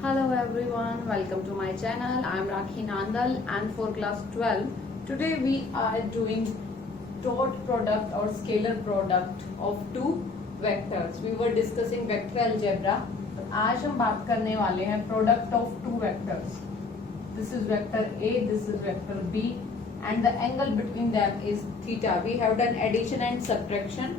Hello everyone, welcome to my channel. I am Rakhi Nandal and for class 12. Today we are doing dot product or scalar product of two vectors. We were discussing vector algebra. आज हम बात करने वाले हैं product of two vectors. This is vector A, this is vector B and the angle between them is theta. We have done addition and subtraction.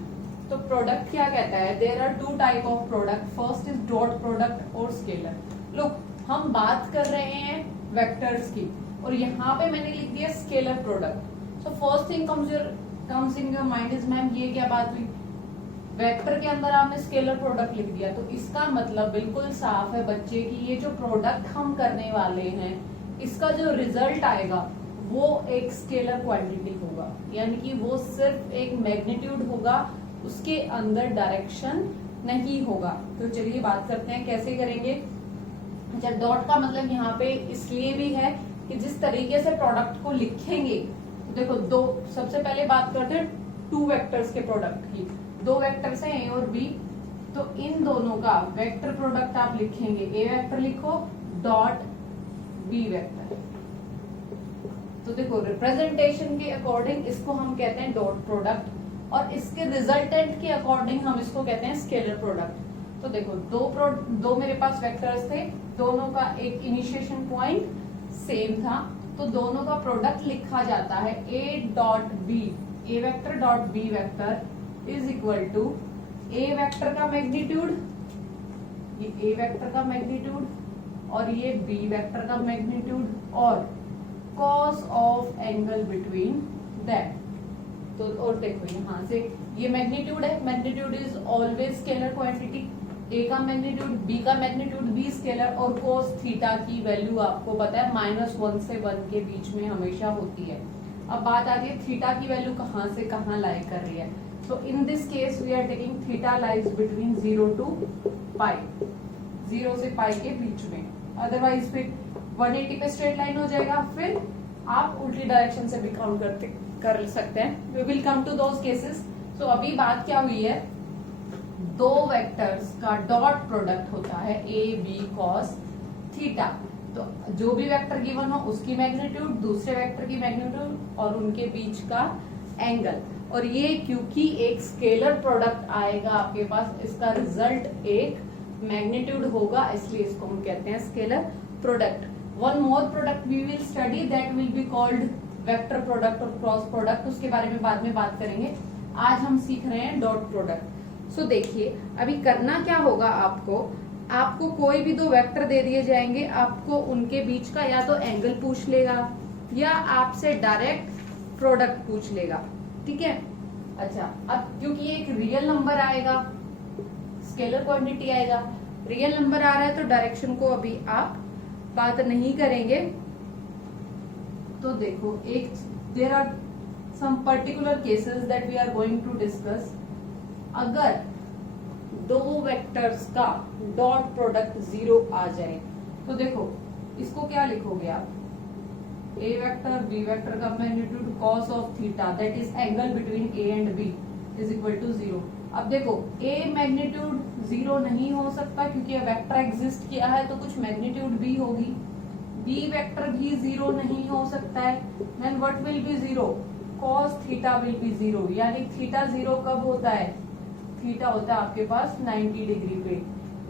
तो product क्या कहता है? There are two type of product. First is dot product और scalar. Look, हम बात कर रहे हैं वेक्टर्स की और यहाँ पे मैंने लिख दिया scalar product. So first thing comes in your mind is ma'am ये क्या बात हुई? वेक्टर के अंदर आपने स्केलर प्रोडक्ट लिख दिया तो इसका मतलब बिल्कुल साफ है बच्चे की ये जो प्रोडक्ट हम करने वाले हैं इसका जो रिजल्ट आएगा वो एक स्केलर क्वांटिटी होगा, यानी कि वो सिर्फ एक मैग्नीट्यूड होगा, उसके अंदर डायरेक्शन नहीं होगा. तो चलिए बात करते हैं कैसे करेंगे. अच्छा, डॉट का मतलब यहाँ पे इसलिए भी है कि जिस तरीके से प्रोडक्ट को लिखेंगे तो देखो दो, सबसे पहले बात करते हैं टू वेक्टर्स के प्रोडक्ट की. दो वेक्टर्स हैं ए और बी, तो इन दोनों का वेक्टर प्रोडक्ट आप लिखेंगे. ए वेक्टर लिखो डॉट बी वेक्टर. तो देखो रिप्रेजेंटेशन के अकॉर्डिंग इसको हम कहते हैं डॉट प्रोडक्ट और इसके रिजल्टेंट के अकॉर्डिंग हम इसको कहते हैं स्केलर प्रोडक्ट. तो देखो दो मेरे पास वेक्टर्स थे, दोनों का एक इनिशिएशन पॉइंट सेम था, तो दोनों का प्रोडक्ट लिखा जाता है A dot B. A vector dot B vector is equal to A vector का मैग्नीट्यूड, ये ए वेक्टर का मैग्नीट्यूड और ये बी वेक्टर का मैग्नीट्यूड और cos of angle between that. तो और देखो यहाँ से ये मैग्नीट्यूड है, magnitude is always scalar quantity. A का मैग्नीट्यूड, बी का मैग्नीट्यूड, बी स्केलर और कोस थीटा की वैल्यू आपको पता है -1 से 1 के बीच में हमेशा होती है. अब बात आती है थीटा की वैल्यू कहाँ से कहाँ लाई कर रही है. So in this case we are taking theta lies between 0 to pi, 0 से पाई के बीच में. अदरवाइज फिर 180 पे स्ट्रेट लाइन हो जाएगा, फिर आप उल्टी डायरेक्शन से भी काउंट कर सकते हैं. We will come to those cases. So अभी बात क्या हुई है, दो वेक्टर्स का डॉट प्रोडक्ट होता है ए बी कॉस थीटा. तो जो भी वेक्टर गिवन हो उसकी मैग्नीट्यूड, दूसरे वेक्टर की मैग्नीट्यूड और उनके बीच का एंगल. और ये क्योंकि एक स्केलर प्रोडक्ट आएगा आपके पास, इसका रिजल्ट एक मैग्नीट्यूड होगा, इसलिए इसको हम कहते हैं scalar product. One more product we will study, that will be called vector product और क्रॉस प्रोडक्ट. उसके बारे में बाद में बात करेंगे. आज हम सीख रहे हैं डॉट प्रोडक्ट. सो देखिए अभी करना क्या होगा, आपको कोई भी दो वेक्टर दे दिए जाएंगे, आपको उनके बीच का या तो एंगल पूछ लेगा या आपसे डायरेक्ट प्रोडक्ट पूछ लेगा. ठीक है. अच्छा, अब क्योंकि ये एक रियल नंबर आएगा, स्केलर क्वांटिटी आएगा, रियल नंबर आ रहा है तो डायरेक्शन को अभी आप बात नहीं करेंगे. तो देखो एक there are some particular cases that we are going to discuss. अगर दो वेक्टर्स का डॉट प्रोडक्ट 0 आ जाए तो देखो इसको क्या लिखोगे आप, ए वेक्टर बी वेक्टर का magnitude cos of theta that is angle between A and B is equal to 0. अब देखो ए मैग्नीट्यूड 0 नहीं हो सकता क्योंकि वेक्टर एग्जिस्ट किया है तो कुछ मैग्नीट्यूड भी होगी. बी वेक्टर भी 0 नहीं हो सकता है. Then what will be 0? cos theta will be 0. यानी थीटा 0 कब होता है? थीटा होता है आपके पास 90 डिग्री पे.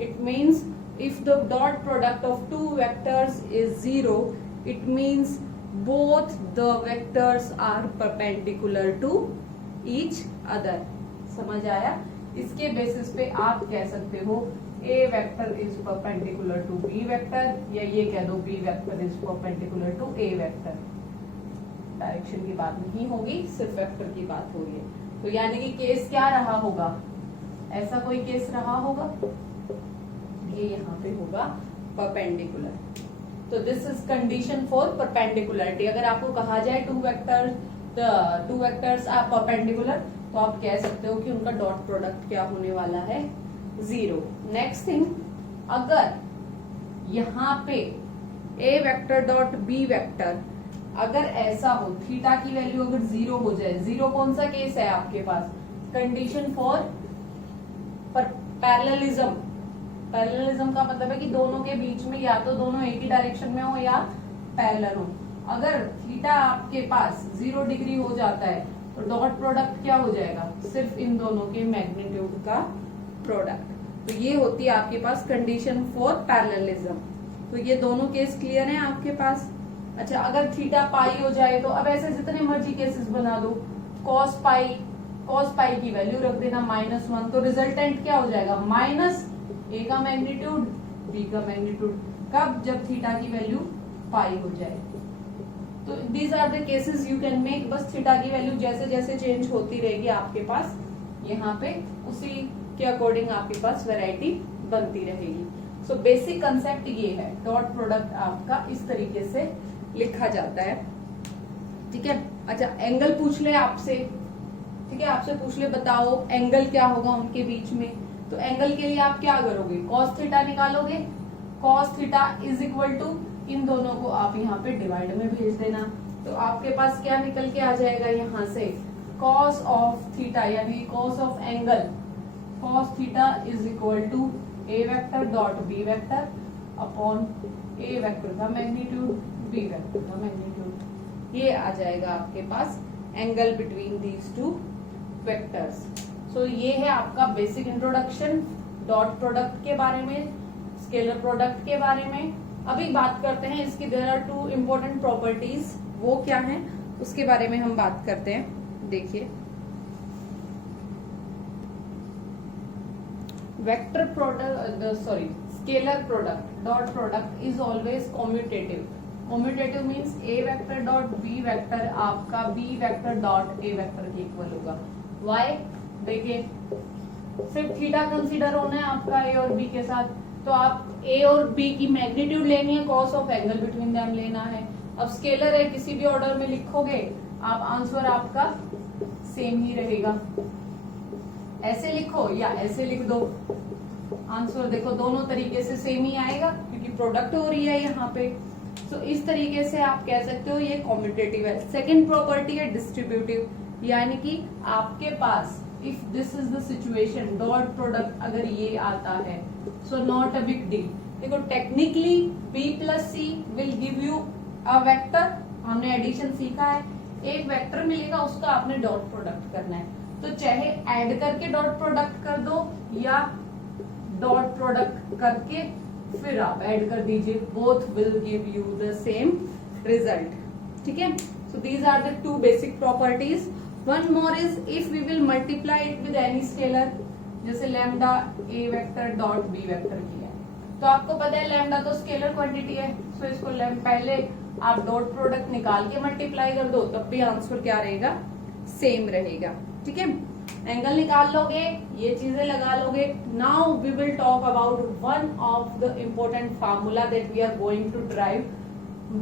It means if the dot product of two vectors is 0, it means both the vectors are perpendicular to each other. समझ आया? इसके बेसिस पे आप कह सकते हो A vector is perpendicular to B vector, या ये कह दो B vector is perpendicular to A vector. Direction की बात नहीं होगी, सिर्फ वेक्टर की बात हो रही है. तो यानी कि केस क्या रहा होगा, ऐसा कोई केस रहा होगा, ये यहाँ पे होगा परपेंडिकुलर. तो this is condition for perpendicularity. अगर आपको कहा जाए टू वेक्टर्स आर परपेंडिकुलर तो आप कह सकते हो कि उनका डॉट प्रोडक्ट क्या होने वाला है, 0. नेक्स्ट थिंग, अगर यहाँ पे ए वेक्टर डॉट बी वेक्टर अगर ऐसा हो, थीटा की वैल्यू अगर 0 हो जाए, 0 कौन सा केस है आपके पास, कंडीशन फॉर पैरेललिज्म. पैरेललिज्म का मतलब है कि दोनों के बीच में या तो दोनों एक ही डायरेक्शन में हो या पैरेलल हो। अगर थीटा आपके पास 0 डिग्री हो जाता है तो डॉट प्रोडक्ट क्या हो जाएगा, सिर्फ इन दोनों के मैग्नीट्यूड का प्रोडक्ट। तो ये होती है आपके पास कंडीशन फॉर पैरेललिज्म। तो ये दोनों केस क्लियर हैं आपके पास। अच्छा, अगर थीटा पाई हो जाए तो अब ऐसे जितने मर्जी केसेस बना दो, कॉस पाई की वैल्यू रख देना -1, तो रिजल्टेंट क्या हो जाएगा, माइनस ए का मैग्नीट्यूड बी का मैग्नीट्यूड। कब, जब थीटा की वैल्यू पाई हो जाए। तो these are the cases you can make. बस थीटा की वैल्यू जैसे जैसे चेंज होती रहेगी आपके पास यहाँ पे, उसी के अकॉर्डिंग आपके पास वैरायटी बनती रहेगी। सो बेसिक कंसेप्ट ये है, डॉट प्रोडक्ट आपका इस तरीके से लिखा जाता है। ठीक है। अच्छा, एंगल पूछ ले आपसे, ठीक है, आपसे पूछ ले बताओ एंगल क्या होगा उनके बीच में। तो एंगल के लिए आप क्या करोगे, कॉस थीटा निकालोगे। Cos theta is equal to, इन दोनों को आप यहाँ पे डिवाइड में भेज देना। तो आपके पास क्या निकल के आ जाएगा यहाँ से, कॉस ऑफ थीटा यानी cos of angle, cos theta is equal to A vector dot B vector upon A vector का मैग्नीट्यूड बी वेक्टर का मैग्नीट्यूड। ये आ जाएगा आपके पास angle between these two vectors. So ये है आपका बेसिक इंट्रोडक्शन डॉट प्रोडक्ट के बारे में, स्केलर प्रोडक्ट के बारे में। अभी बात करते हैं इसकी, देयर आर 2 इम्पोर्टेंट प्रॉपर्टीज, वो क्या हैं उसके बारे में हम बात करते हैं। देखिए, vector product scalar product dot product is always commutative. Commutative means A vector dot B vector आपका B vector dot A vector के इक्वल होगा। वाई, देखिए सिर्फ थीटा कंसीडर होना है आपका ए और बी के साथ, तो आप ए और बी की मैग्नीट्यूड लेनी है, cos of angle between them लेना है। अब स्केलर है, किसी भी ऑर्डर में लिखोगे आप, आंसर आपका सेम ही रहेगा। ऐसे लिखो या ऐसे लिख दो, आंसर देखो दोनों तरीके से सेम ही आएगा क्योंकि प्रोडक्ट हो रही है यहाँ पे। तो इस तरीके से आप कह सकते हो ये कॉम्यूटेटिव है। सेकेंड प्रॉपर्टी है डिस्ट्रीब्यूटिव, यानी कि आपके पास if this is the situation, dot product अगर ये आता है, so not a big deal. देखो technically b plus C will give you a vector, हमने एडिशन सीखा है, एक वेक्टर मिलेगा उसका आपने डॉट प्रोडक्ट करना है। तो चाहे ऐड करके डॉट प्रोडक्ट कर दो या डॉट प्रोडक्ट करके फिर आप ऐड कर दीजिए, both will give you the same result. ठीक है। So these are the 2 basic properties. One more is if we will multiply it with any scalar, जैसे lambda A vector dot B vector किया, तो आपको पता है लैम्डा तो scalar quantity है, सो इसको पहले आप डॉट प्रोडक्ट निकाल के मल्टीप्लाई कर दो, तब भी आंसर क्या रहेगा, सेम रहेगा। ठीक है। एंगल निकाल लोगे, ये चीजें लगा लोगे। Now we will talk about one of the important formula that we are going to derive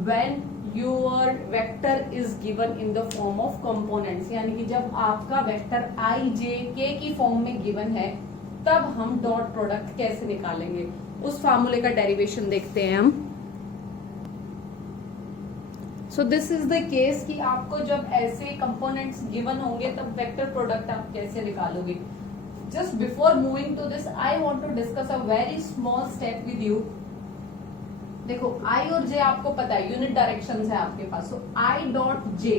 when your vector is given in the form of components, यानी कि जब आपका वेक्टर आई जे के की फॉर्म में गिवन है तब हम डॉट प्रोडक्ट कैसे निकालेंगे, उस फार्मूले का डेरिवेशन देखते हैं हम। सो दिस इज द केस कि आपको जब ऐसे कंपोनेंट्स गिवन होंगे तब वेक्टर प्रोडक्ट आप कैसे निकालोगे। Just before moving to this I want to discuss a very small step with you. देखो आई और जे आपको पता है यूनिट डायरेक्शंस है आपके पास, सो आई डॉट जे,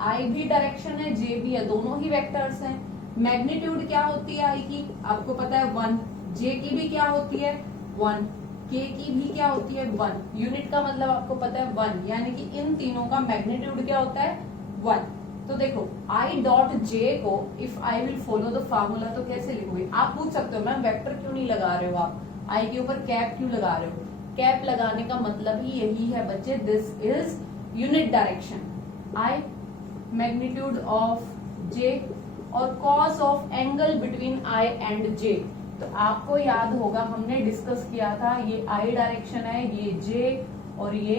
आई भी डायरेक्शन है जे भी है, दोनों ही वेक्टर्स हैं। मैग्नीट्यूड क्या होती है आई की, आपको पता है 1, जे की भी क्या होती है 1, के की भी क्या होती है 1, यूनिट का मतलब आपको पता है 1, यानी कि इन तीनों का मैग्नीट्यूड क्या होता है 1। तो देखो आई डॉट जे को if I will follow the formula तो कैसे लिखोगे। आप पूछ सकते हो मैम वेक्टर क्यों नहीं लगा रहे हो आप, आई के ऊपर कैप क्यों लगा रहे हो। कैप लगाने का मतलब ही यही है बच्चे, this is unit direction. I magnitude of J और cos of angle between I and J. तो आपको याद होगा हमने डिस्कस किया था, ये आई डायरेक्शन है, ये जे और ये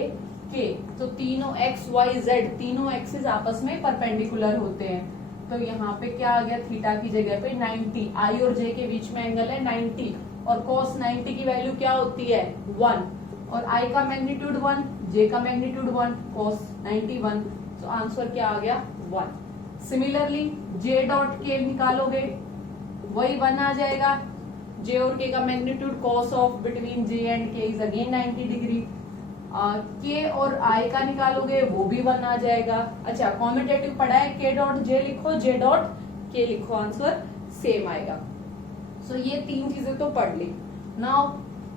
के, तो तीनों एक्स वाई जेड तीनों एक्सिस आपस में परपेंडिकुलर होते हैं। तो यहाँ पे क्या आ गया, थीटा की जगह पे 90, आई और जे के बीच में एंगल है 90 और cos 90 की वैल्यू क्या होती है 1, और आई का मैग्नीट्यूड 1, जे का मैग्नीट्यूड 1, cos 91, तो आंसर क्या आ गया 1। सिमिलरली जे डॉट के निकालोगे वही 1 आ जाएगा, जे और के का magnitude cos of between J and के इज अगेन 90 डिग्री। के और आई का निकालोगे वो भी 1 आ जाएगा। अच्छा, कॉम्यूटेटिव पढ़ा है, के डॉट जे लिखो, जे डॉट के लिखो, आंसर सेम आएगा। सो ये 3 चीजें तो पढ़ ली। नाउ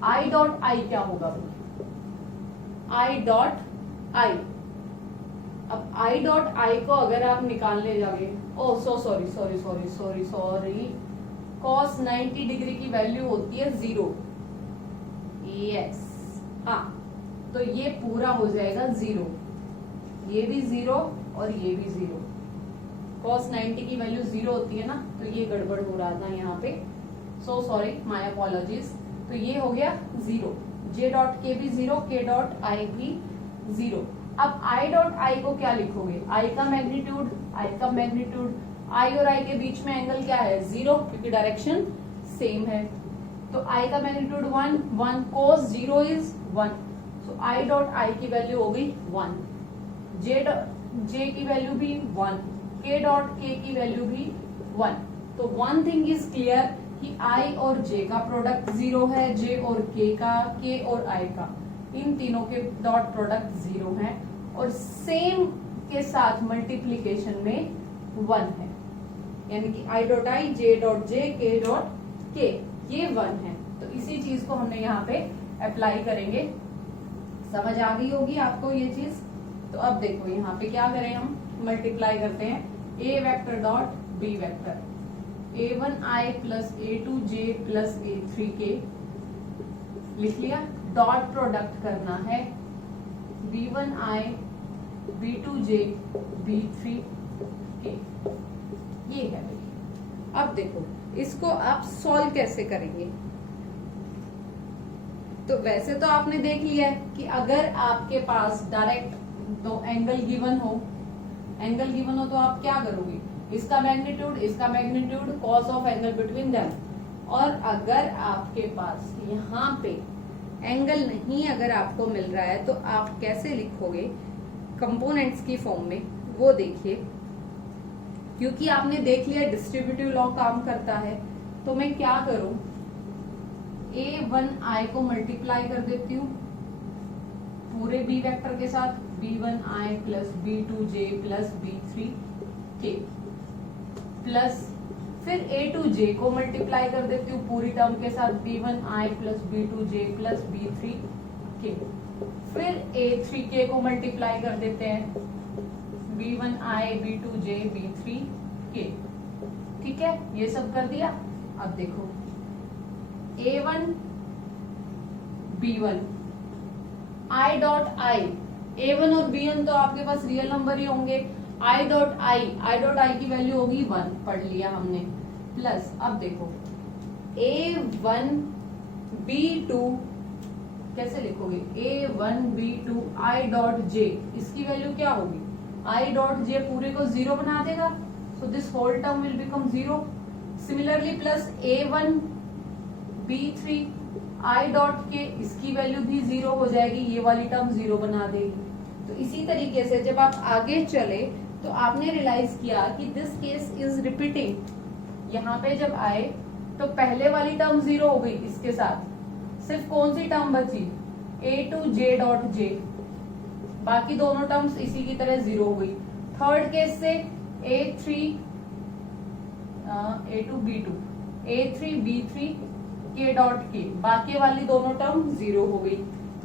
आई डॉट आई क्या होगा? आई डॉट आई, अब आई डॉट आई को अगर आप निकालने जाओगे, ओ सॉरी, कॉस 90 डिग्री की वैल्यू होती है 0। यस, हाँ, तो ये पूरा हो जाएगा 0, ये भी 0 और ये भी 0। कॉस 90 की वैल्यू 0 होती है ना, तो ये गड़बड़ हो रहा था यहाँ पे, सो सॉरी, माय अपॉलॉजीज। तो ये हो गया 0, जे डॉट के भी 0, के डॉट आई भी 0। अब आई डॉट आई को क्या लिखोगे? आई का मैग्नीट्यूड, आई और आई के बीच में एंगल क्या है? 0, क्योंकि डायरेक्शन सेम है। तो आई का magnitude 1, cos 0 is 1, so I dot I की वैल्यू हो गई 1, जे की वैल्यू भी 1, के डॉट के की वैल्यू भी 1। तो वन थिंग इज क्लियर कि आई और जे का प्रोडक्ट 0 है, जे और के का, के और आई का, इन तीनों के डॉट प्रोडक्ट 0 है, और सेम के साथ मल्टीप्लीकेशन में 1 है, यानी कि I dot I, J dot J, के डॉट के, ये 1 है। तो इसी चीज को हमने यहाँ पे अप्लाई करेंगे। समझ आ गई होगी आपको ये चीज। तो अब देखो यहाँ पे क्या करें, हम मल्टीप्लाई करते हैं A vector dot B vector, a1i plus a2j plus a3k लिख लिया। डॉट प्रोडक्ट करना है b1i b2j b3k, ये है भाई। अब देखो इसको आप सॉल्व कैसे करेंगे। तो वैसे तो आपने देख लिया है कि अगर आपके पास डायरेक्ट तो एंगल गिवन हो तो आप क्या करोगे? इसका magnitude cos of angle between them. और अगर आपके पास यहाँ पे एंगल नहीं अगर आपको मिल रहा है तो आप कैसे लिखोगे कंपोनेंट्स की फॉर्म में, वो देखिए। क्योंकि आपने देख लिया डिस्ट्रीब्यूटिव लॉ काम करता है, तो मैं क्या करूं, a1i को मल्टीप्लाई कर देती हूँ पूरे b वेक्टर के साथ, b1i plus b2j plus b3k, plus फिर a2j को मल्टीप्लाई कर देती हूँ पूरी टर्म के साथ, b1i plus b2j plus b3k, फिर a3k को मल्टीप्लाई कर देते हैं b1i b2j b3k। ठीक है, ये सब कर दिया। अब देखो a1 b1 i dot I, a1 और b1 तो आपके पास रियल नंबर ही होंगे। i डॉट आई की वैल्यू होगी 1, पढ़ लिया हमने। प्लस अब देखो a1 b2 कैसे लिखोगे, a1 b2 i dot j, इसकी वैल्यू क्या होगी? i डॉट j पूरे को 0 बना देगा, so this whole term will become 0। Similarly plus a1 b3 i dot k, इसकी वैल्यू भी 0 हो जाएगी, ये वाली टर्म 0 बना देगी। तो इसी तरीके से जब आप आगे चले तो आपने रियलाइज किया कि दिस केस इज रिपीटिंग। यहाँ पे जब आए तो पहले वाली टर्म 0 हो गई, इसके साथ सिर्फ कौन सी टर्म बची? a2j डॉट j, बाकी दोनों टर्म्स इसी की तरह 0 हो गई। थर्ड केस से a3 b3 k dot k, बाकी वाली दोनों टर्म 0 हो गई।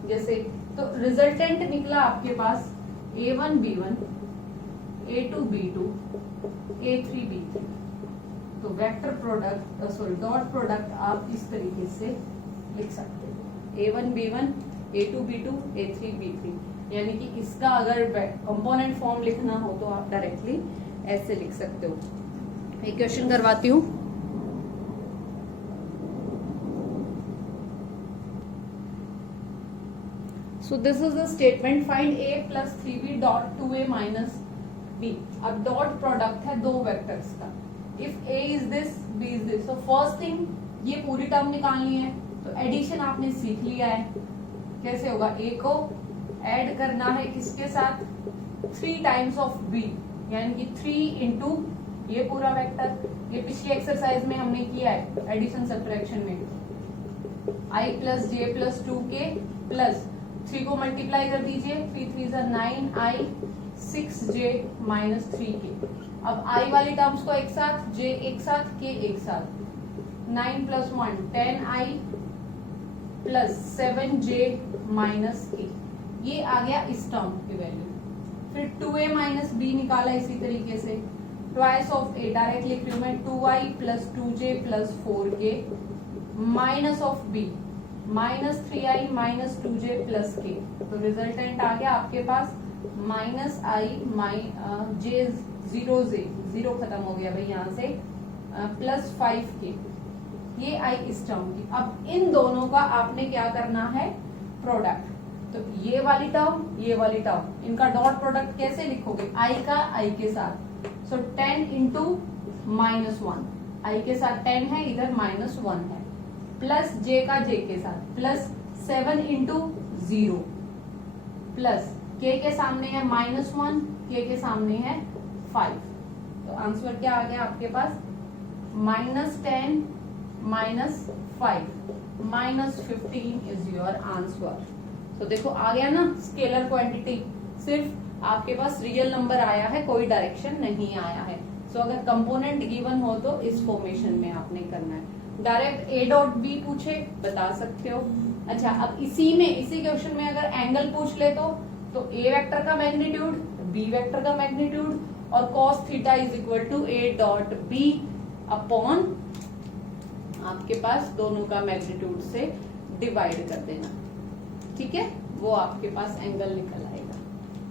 जैसे तो रिजल्टेंट निकला आपके पास a1 b1 a2 b2 a3 b3। तो वेक्टर प्रोडक्ट डॉट प्रोडक्ट आप इस तरीके से लिख सकते हो, a1 b1 a2 b2 a3 b3, यानी कि इसका अगर कंपोनेंट फॉर्म लिखना हो तो आप डायरेक्टली ऐसे लिख सकते हो। एक क्वेश्चन करवाती हूँ। So this is the statement, find a plus 3b dot 2a minus b। अब डॉट प्रोडक्ट है दो वेक्टर्स का। If a is this, b is this, so first thing ये पूरी टर्म निकालनी है, तो एडिशन आपने सीख लिया है। कैसे होगा? a को ऐड करना है किसके साथ? 3 टाइम्स ऑफ b, यानी कि 3 इंटू ये पूरा वेक्टर। ये पिछली एक्सरसाइज में हमने किया है एडिशन सब्ट्रैक्शन में। i plus J plus 2k plus 3 को मल्टीप्लाई कर दीजिए, 3 3 जा 9i 6j माइनस 3k। अब i वाली टर्म्स को एक साथ, j एक साथ, k एक साथ, 9 plus 1 10i plus 7j minus k, ये आ गया इस टर्म की वैल्यू। फिर 2a माइनस b निकाला इसी तरीके से, ट्वाइस ऑफ a डायरेक्ट लिख रही हूं मैं, 2i plus 2j plus 4k minus of b minus 3i minus 2j plus k। तो रिजल्टेंट आ गया आपके पास माइनस आई जे जीरो खत्म हो गया भाई यहाँ से, प्लस 5k, ये आई इस टर्म की। अब इन दोनों का आपने क्या करना है, प्रोडक्ट। तो ये वाली टर्म, ये वाली टर्म, इनका डॉट प्रोडक्ट कैसे लिखोगे, i का i के साथ, सो 10 इंटू माइनस 1, i के साथ 10 है, इधर माइनस 1 है, प्लस j का j के साथ, प्लस 7 इंटू 0, प्लस k के सामने है माइनस 1, k के सामने है 5। तो आंसर क्या आ गया आपके पास, minus 10 minus 5 minus 15 is your answer. तो देखो आ गया ना स्केलर क्वांटिटी, सिर्फ आपके पास रियल नंबर आया है, कोई डायरेक्शन नहीं आया है। सो अगर कंपोनेंट गिवन हो तो इस फॉर्मेशन में आपने करना है। डायरेक्ट a डॉट b पूछे बता सकते हो। अच्छा, अब इसी क्वेश्चन में अगर एंगल पूछ ले तो a वेक्टर का मैग्नीट्यूड, b वेक्टर का मैग्नीट्यूड और cos theta is equal to a dot b upon आपके पास दोनों का मैग्नीट्यूड से डिवाइड कर देना, ठीक है, वो आपके पास एंगल निकल आएगा।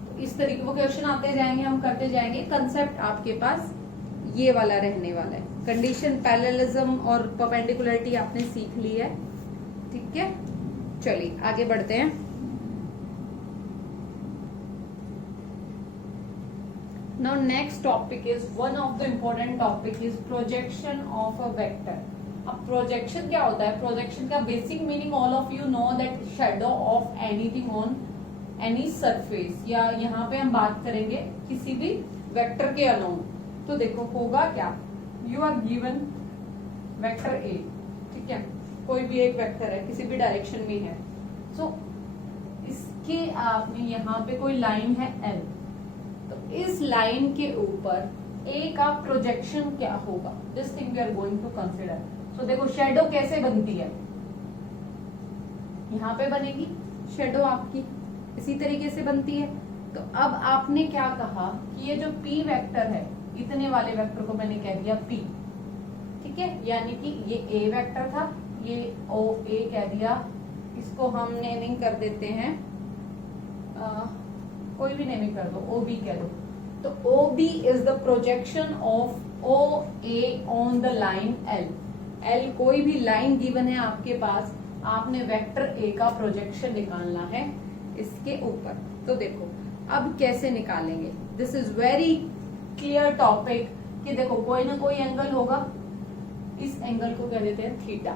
तो इस तरीके वो क्वेश्चन आते जाएंगे, हम करते जाएंगे। कंसेप्ट आपके पास ये वाला रहने वाला है। कंडीशन, पैरेललिज्म और परपेंडिकुलरिटी आपने सीख ली है, ठीक है। चलिए आगे बढ़ते हैं। Now next topic is one of the important topic is projection of a vector. अब प्रोजेक्शन क्या होता है, प्रोजेक्शन का basic meaning all of you know that shadow of anything on any surface, या यहाँ पे हम बात करेंगे किसी भी वेक्टर के अलोंग। तो देखो होगा क्या, you are given vector A, ठीक है, कोई भी एक वेक्टर है, किसी भी डायरेक्शन में है। सो इसके आपने यहाँ पे कोई लाइन है एल, तो इस लाइन के ऊपर ए का प्रोजेक्शन क्या होगा, this thing we are going to consider. तो देखो शेडो कैसे बनती है, यहाँ पे बनेगी शेडो आपकी, इसी तरीके से बनती है। तो अब आपने क्या कहा कि ये जो P वेक्टर है, इतने वाले वेक्टर को मैंने कह दिया P, ठीक है, यानी कि ये A वेक्टर था, ये OA कह दिया, इसको हम नेमिंग कर देते हैं, कोई भी नेमिंग कर दो, OB कह दो। तो OB is the projection of OA on the line L। L कोई भी लाइन गिवन है आपके पास, आपने वेक्टर A का प्रोजेक्शन निकालना है इसके ऊपर। तो देखो अब कैसे निकालेंगे, this is very clear topic कि देखो कोई ना कोई एंगल होगा, इस एंगल को कह देते हैं थीटा,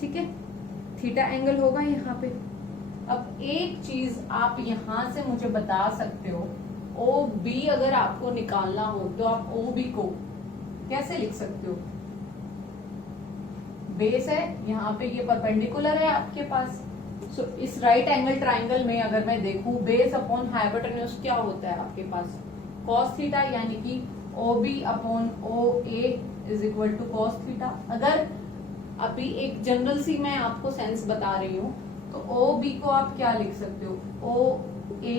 ठीक है, थीटा एंगल होगा यहाँ पे। अब एक चीज आप यहां से मुझे बता सकते हो, OB अगर आपको निकालना हो तो आप OB को कैसे लिख सकते हो, बेस है यहाँ पे, ये परपेंडिकुलर है आपके पास। सो इस राइट एंगल ट्राइंगल में अगर मैं देखूं, बेस अपॉन हाइपोटेन्यूज क्या होता है आपके पास, cos थीटा, यानी कि OB upon OA is equal to cos theta. अगर अभी एक जनरल सी मैं आपको सेंस बता रही हूँ, तो OB को आप क्या लिख सकते हो, OA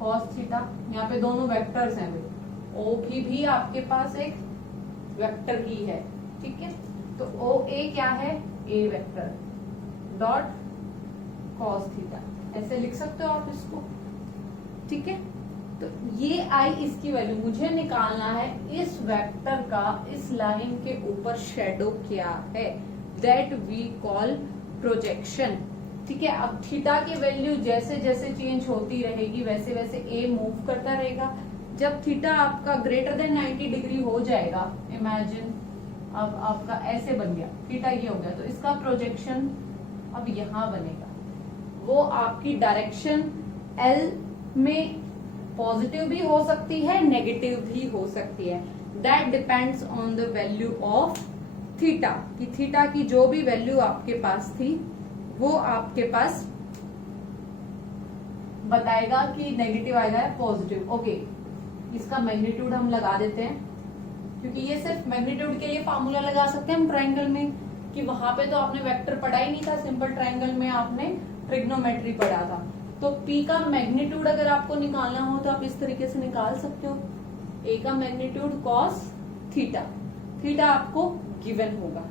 cos थीटा, यहाँ पे दोनों वेक्टर्स हैं भाई, OB भी आपके पास एक वेक्टर ही है, ठीक है। तो OA क्या है, A vector dot cos theta, ऐसे लिख सकते हो आप इसको, ठीक है। तो ये आई इसकी वैल्यू मुझे निकालना है, इस वेक्टर का इस लाइन के ऊपर शेडो क्या है, दैट वी कॉल प्रोजेक्शन, ठीक है। अब थीटा की वैल्यू जैसे जैसे चेंज होती रहेगी वैसे वैसे ए मूव करता रहेगा। जब थीटा आपका ग्रेटर देन 90 डिग्री हो जाएगा, इमेजिन अब आपका ऐसे बन गया, थीटा ये हो गया, तो इसका प्रोजेक्शन अब यहाँ बनेगा, वो आपकी डायरेक्शन एल में पॉजिटिव भी हो सकती है, नेगेटिव भी हो सकती है, that depends on the value of theta कि थीटा की जो भी वैल्यू आपके पास थी वो आपके पास बताएगा कि नेगेटिव आएगा या पॉजिटिव। ओके, इसका मैग्नीट्यूड हम लगा देते हैं, क्योंकि ये सिर्फ मैग्नीट्यूड के लिए फार्मूला लगा सकते हैं हम ट्रायंगल में, कि वहां पे तो आपने वेक्टर पढ़ा ही नहीं था, सिंपल ट्रायंगल में आपने ट्रिग्नोमेट्री पढ़ा था। तो P का मैग्नीट्यूड अगर आपको निकालना हो तो आप इस तरीके से निकाल सकते हो, A का मैग्नीट्यूड कॉस थीटा, थीटा आपको गिवन होगा।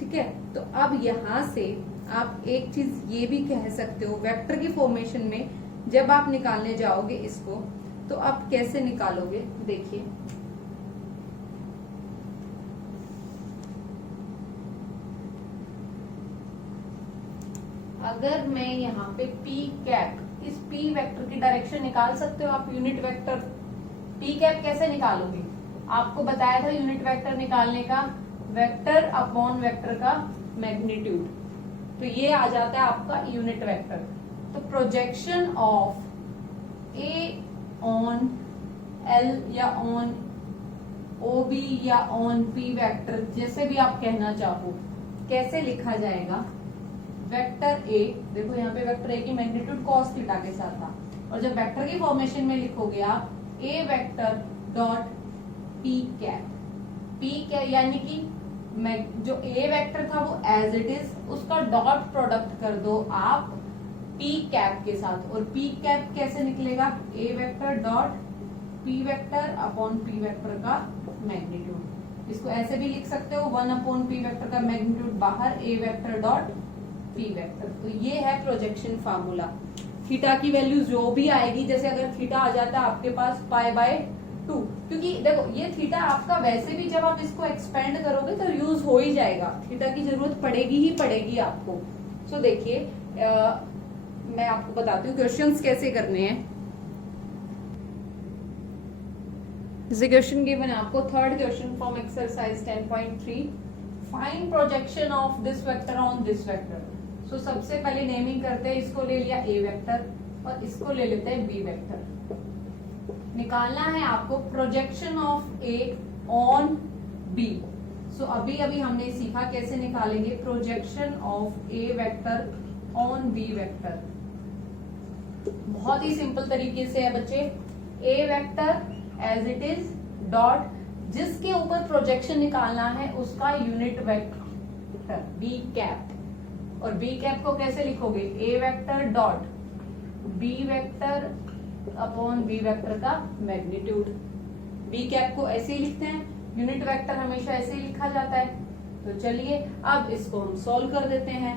ठीक है, तो अब यहां से आप एक चीज ये भी कह सकते हो, वेक्टर की फॉर्मेशन में जब आप निकालने जाओगे इसको तो आप कैसे निकालोगे, देखिए अगर मैं यहाँ पे P कैप, इस P वेक्टर की डायरेक्शन निकाल सकते हो आप, यूनिट वेक्टर P कैप कैसे निकालोगे, आपको बताया था यूनिट वेक्टर निकालने का, वेक्टर अपॉन वेक्टर का मैग्नीट्यूड, तो ये आ जाता है आपका यूनिट वेक्टर। तो projection of A on L या ऑन OB या ऑन P वेक्टर, जैसे भी आप कहना चाहो, कैसे लिखा जाएगा, वेक्टर A, देखो यहाँ पे वेक्टर A की मैग्नीट्यूड cos थीटा के साथ था, और जब वेक्टर की फॉर्मेशन में लिखोगे आप A vector dot P cap, P cap यानी कि जो A वेक्टर था वो एज इट इज, उसका डॉट प्रोडक्ट कर दो आप P कैप के साथ, और P कैप कैसे निकलेगा, A vector dot P vector upon P vector का मैग्नीट्यूड। इसको ऐसे भी लिख सकते हो, 1 अपॉन P वेक्टर का मैग्नीट्यूड बाहर, A vector dot P vector. तो ये है प्रोजेक्शन फार्मूला। थीटा की वैल्यू जो भी आएगी, जैसे अगर थीटा आ जाता है आपके पास π/2, क्योंकि देखो ये थीटा आपका वैसे भी जब आप इसको एक्सपेंड करोगे तो यूज हो ही जाएगा, थीटा की जरूरत पड़ेगी ही पड़ेगी आपको। सो देखिए मैं आपको बताती हूँ क्वेश्चंस कैसे करने हैं। जैसे क्वेश्चन गिवन है आपको, third question from exercise 10.3, find projection of this vector on this vector. So सबसे पहले नेमिंग करते हैं, इसको ले लिया A वेक्टर और इसको ले लेते हैं B वेक्टर। निकालना है आपको projection of A on B। सो अभी अभी हमने सीखा कैसे निकालेंगे projection of A vector on B vector. बहुत ही सिंपल तरीके से है बच्चे, A vector as it is dot जिसके ऊपर प्रोजेक्शन निकालना है उसका यूनिट वेक्टर B कैप, और B कैप को कैसे लिखोगे, A vector dot B vector upon B vector का मैग्नीट्यूड। B कैप को ऐसे ही लिखते हैं, यूनिट वेक्टर हमेशा ऐसे ही लिखा जाता है। तो चलिए अब इसको हम सॉल्व कर देते हैं।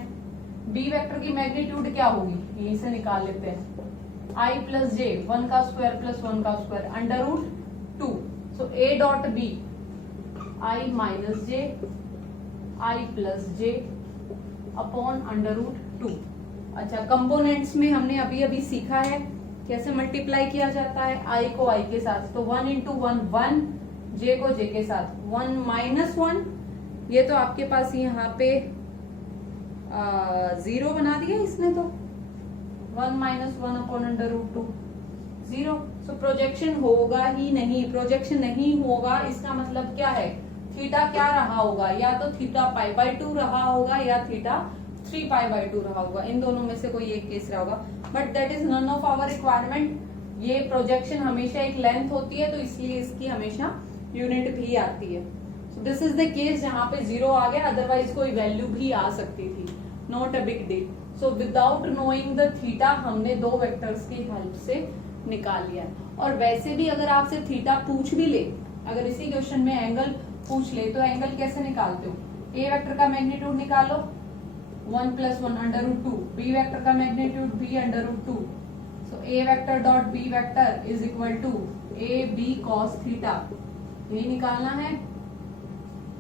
B वेक्टर की मैग्नीट्यूड क्या होगी, यहीं से निकाल लेते हैं, I प्लस जे, 1 का स्क्वायर प्लस 1 का square under root 2। So A dot B I minus j I plus j upon under root 2। अच्छा, कंपोनेंट्स में हमने अभी अभी सीखा है कैसे मल्टीप्लाई किया जाता है, I को I के साथ, तो 1 इंटू 1 1, J को J के साथ 1 माइनस 1, ये तो आपके पास यहाँ पे 0 बना दिया इसने, तो 1 माइनस 1 अपॉन अंडर रूट 2 0। सो प्रोजेक्शन होगा ही नहीं, प्रोजेक्शन नहीं होगा इसका मतलब क्या है, थीटा क्या रहा होगा, या तो थीटा π/2 रहा होगा या थीटा 3π/2 रहा होगा, इन दोनों में से कोई एक केस रहा होगा, but that is none of our requirement. ये प्रोजेक्शन हमेशा एक लेंथ होती है तो इसलिए इसकी हमेशा यूनिट भी आती है। So this is the case जहां पे 0 आ गया, अदरवाइज कोई वैल्यू भी आ सकती थी, not a big deal. So without knowing the theta हमने दो वेक्टर्स की हेल्प से निकाल लिया। और वैसे भी अगर आपसे थीटा पूछ भी ले, अगर इसी क्वेश्चन में एंगल पूछ ले तो एंगल कैसे निकालते हो, A वेक्टर का मैग्नीट्यूड निकालो 1 plus 1 under root 2, B vector का magnitude B under root 2। So A vector dot B vector is equal to AB cos theta, यही निकालना है,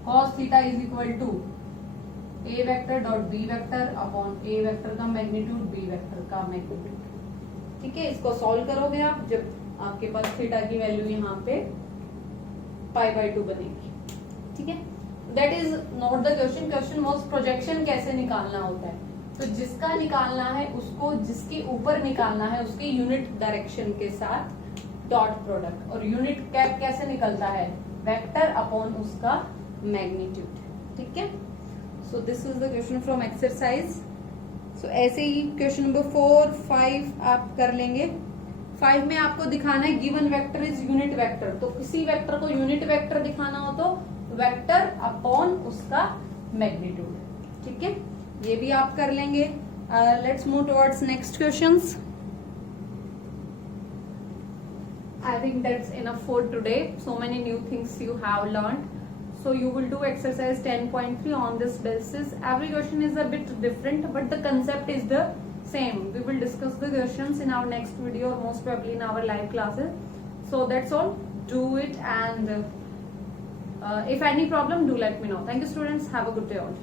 cos theta is equal to A vector dot B vector upon A vector का magnitude B vector का magnitude. ठीक है, इसको solve करोगे आप जब आपके पास थीटा की वैल्यू यहाँ पे π/2 बनेगी। ठीक है, that is not the question, question was projection कैसे निकालना होता है। तो जिसका निकालना है उसको जिसके ऊपर निकालना है उसके यूनिट डायरेक्शन के साथ डॉट प्रोडक्ट, और यूनिट कैप कैसे निकलता है, वेक्टर अपॉन उसका मैग्नीट्यूड। ठीक है. So this is the question from exercise. So ऐसे ही क्वेश्चन नंबर 4, 5 आप कर लेंगे. 5 में आपको दिखाना है given vector is unit vector. तो किसी वेक्टर को यूनिट वेक्टर दिखाना हो तो वेक्टर अपॉन उसका मैग्नीट्यूड. ठीक है, ये भी आप कर लेंगे. Let's move towards next questions. I think that's enough for today. So many new things you have learned. So you will do exercise 10.3 on this basis. Every question is a bit different, but the concept is the same. We will discuss the questions in our next video or most probably in our live classes. So that's all. Do it, and if any problem, do let me know. Thank you, students. Have a good day all.